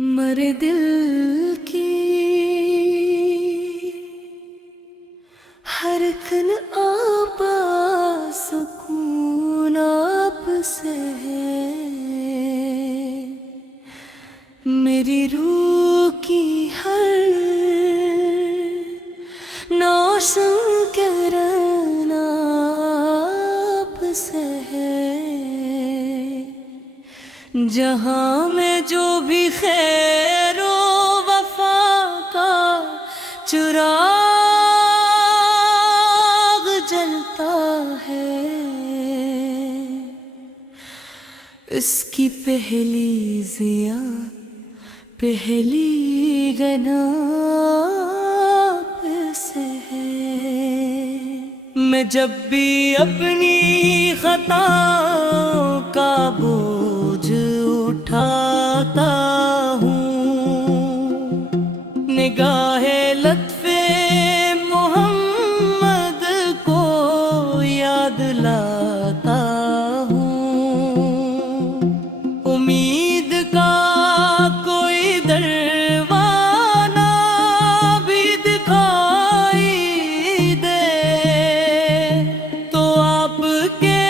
مرے دل کی ہر کن آبا سکون آپ سے ہے، میری روح کی ہر نوشن کرن آپ سے ہے، جہاں میں جو بھی خیر و وفا کا چراغ جلتا ہے، اس کی پہلی ضیا پہلی غنا آپ سے ہے۔ میں جب بھی اپنی خطاؤں کا بوجھ اٹھاتا ہوں، نگاہ لطف محمد کو یاد لاتا ہوں، امید کا کوئی دروازہ بھی دکھائی دے تو آپ کے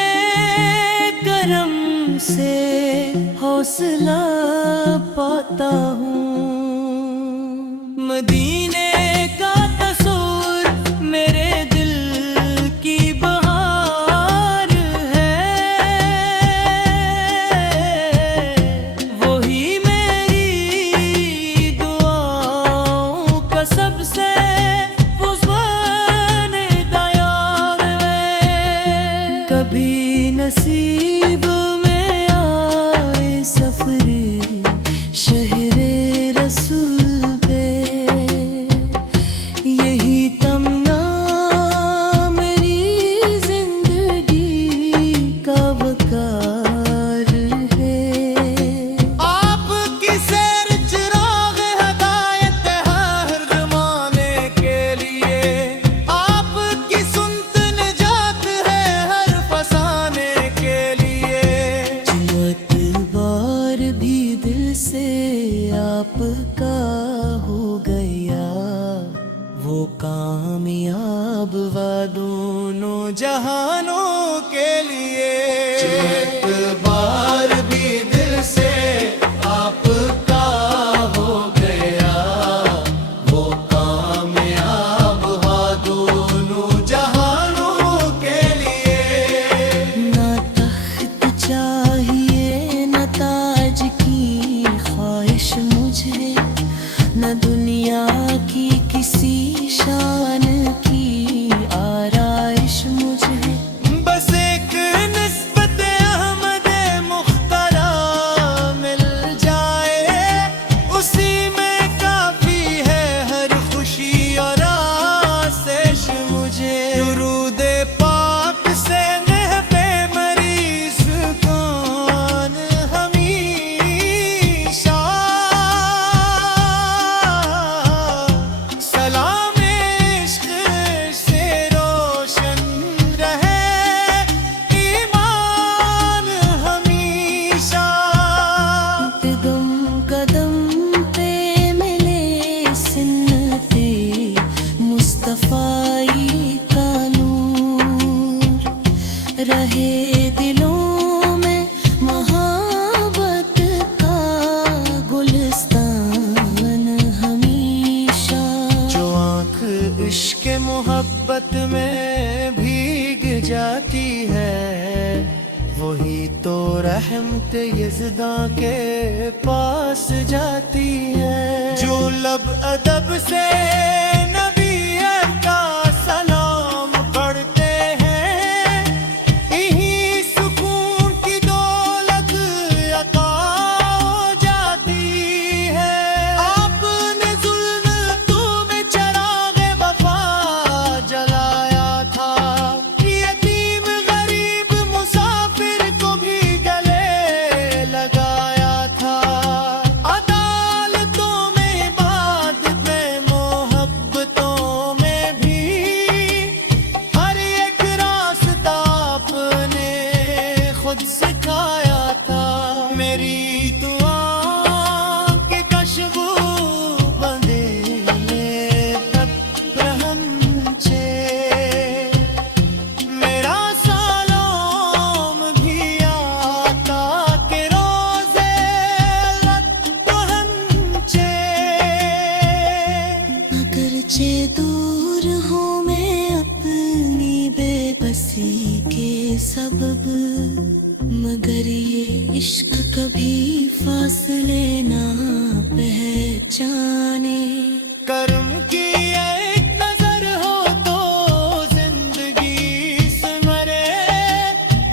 کرم سے حوصلہ پاتا ہوں۔ مدینے کا تصور میرے دل کی بہار ہے، وہی میری دعاؤں کا سب سے پسند دیار ہے۔ کبھی نصیب میں آئے سفر شہر رسول پہ، یہی تمنا میری زندگی کا وقار ہے۔ آپ کی سیر چراغ ہدایت ہے ہر زمانے کے لیے، آپ کی سنت نجات ہے ہر فسانے کے لیے۔ جو اعتبار بھی دل سے آپ کا ہو گیا، وہ کامیاب دونوں جہانوں کے لیے۔ اعتبار بھی دل سے آپ کا ہو گیا، وہ کامیاب ہوا دونوں جہانوں کے لیے۔ نہ تخت چاہیے نہ تاج کی خواہش مجھے، نہ دنیا کی کسی شان کی آرائش مجھے، بس ایک نسبت احمد مختار مل جائے، اسی میں کافی ہے ہر خوشی اور آسائش مجھے۔ درود پاک سے محب مریض کون ہمیشہ، سلام عشق سے روشن رہے ایمان ہمیشہ۔ قدم قدم پہ ملے سنت مصطفی کا نور، رہے دلوں میں محبت کا گلستان ہمیشہ۔ جو آنکھ عشق محبت میں بھیگ جاتی ہے، وہی تو رحمت یزداں کے پاس جاتی ہے۔ جو لب ادب سے نبی کا سلام پڑھتے ہیں، یہی سکون کی دولت عطا ہو جاتی ہے۔ آپ نے ظلم تو میں چراغ وفا جلایا تھا، یتیم غریب مسافر کو بھی گلے لگایا تھا۔ عدالتوں میں عبادت میں محبت اگرچہ دور ہوں میں اپنی بے بسی کے سبب، مگر یہ عشق کبھی فاصلے نہ پہچانے۔ کرم کی ایک نظر ہو تو زندگی سنورے،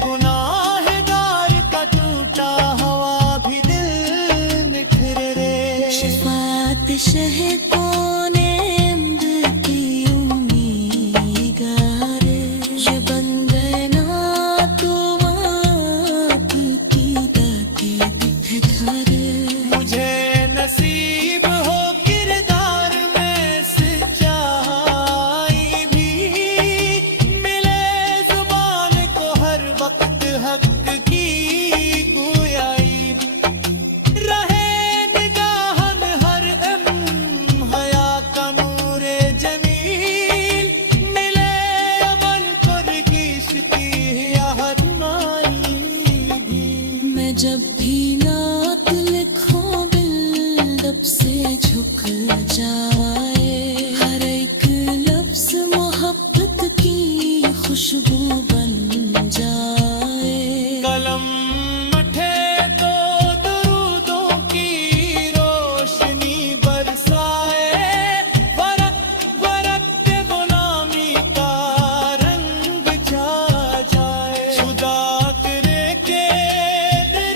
گناہ گار کا ٹوٹا ہوا بھی دل نکھرے۔ شفاعت شہ کون امد کی امید گارے، یہ بندے نا تو آپ کی داتی دکھ گھر۔ مجھے نصیب ہو کردار میں سچائی بھی، ملے زبان کو ہر وقت حق کی گویائی بھی، رہے نگاہن ہر حیا کا نور جمیل، ملے عمل پر کشتی یا رہنمائی بھی۔ میں جب بھی نعت لکھوں باللب سے جھک جائے، ہر ایک لفظ محبت کی خوشبو بن جائے۔ قلم مٹھے تو درودوں کی روشنی برسائے، ورق ورق پہ غلامی کا رنگ چھا جائے، خدا کرے کہ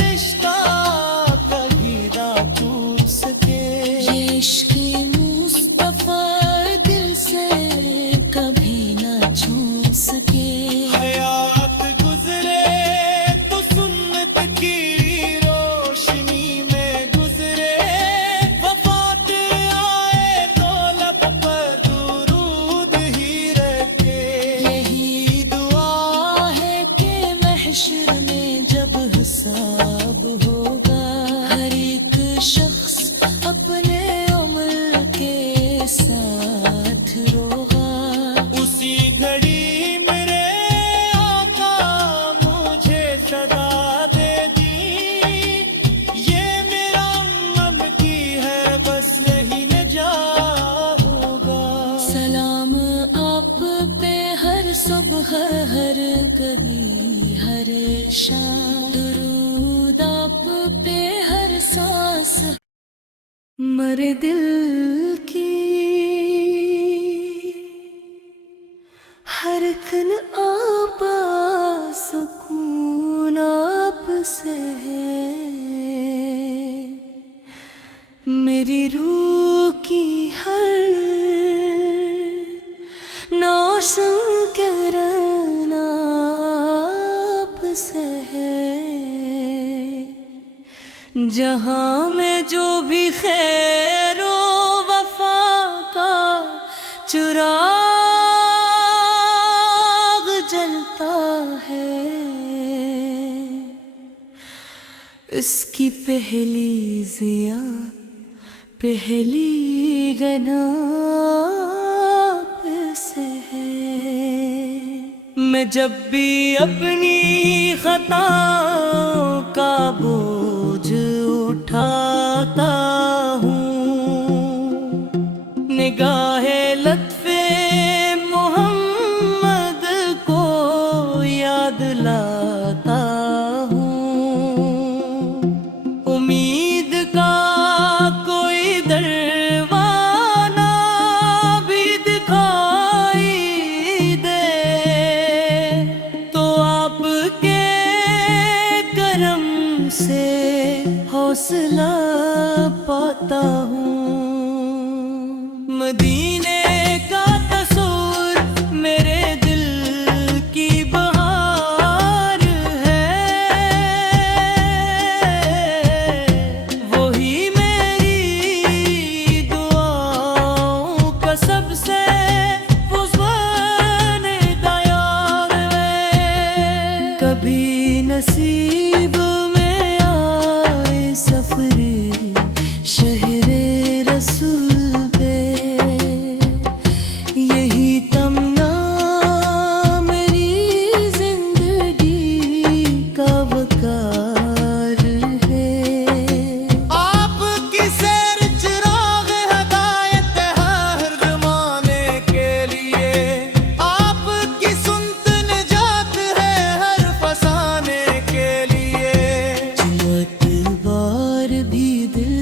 رشتہ کبھی نہ ٹوٹ سکے۔ یہ عشق مصطفیٰ دل سے کبھی نہ چھوٹ سکے۔ حیات گزرے تو سنت کی روشنی میں گزرے، وفات آئے تو لب پر درود ہی رکھے۔ یہی دعا ہے کہ محشر میں جب حساب ہوگا، ہر ایک شخص اپنے عمر کے ساتھ روگا۔ اسی گھڑی میرے آقا مجھے صدا دے دی، یہ میرا غم کی ہے بس یہی نجا ہوگا۔ سلام آپ پہ ہر صبح ہر کبھی ہر شام، درود آپ پہ ہر سانس، مرے دل کی ہر تن آبا سکون آپ سے ہے، میری روح کی ہر نوشن کرن آپ سے ہے، جہاں میں جو بھی خیر و وفا کا چراغ جلتا ہے، اس کی پہلی ضیا پہلی غنا آپ سے ہے۔ میں جب بھی اپنی خطاؤں کا بوجھ اٹھاتا ہوں، نگاہ لطف محمد کو یاد لاتا ہوں، امید کا کوئی دروازہ بھی دکھائی دے تو آپ کے کرم سے حوصلہ پاتا ہوں۔ مدینے کا تصور میرے دل کی بہار ہے، وہی میری دعاؤں کا سب سے پسند دیار ہے۔ کبھی نصیب میں آئے سفر شہر رسول پہ،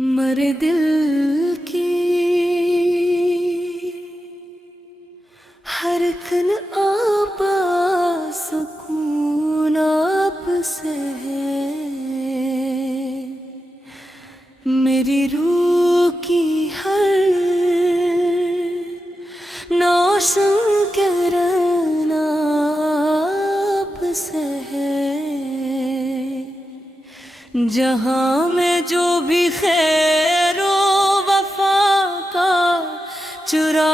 مرے دل کی ہر کن آبا سکون آپ سے ہے، میری روح کی ہر نوشن کرن آپ سے ہے، جہاں میں جو بھی خیر و وفا کا چراغ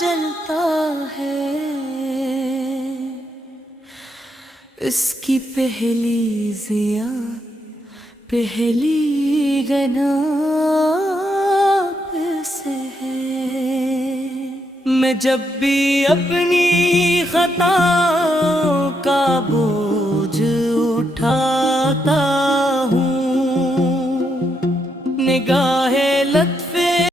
جلتا ہے، اس کی پہلی ضیا پہلی غنا آپ سے ہے۔ میں جب بھی اپنی خطاؤں کا بوجھ اٹھاتا ہوں، نگاہ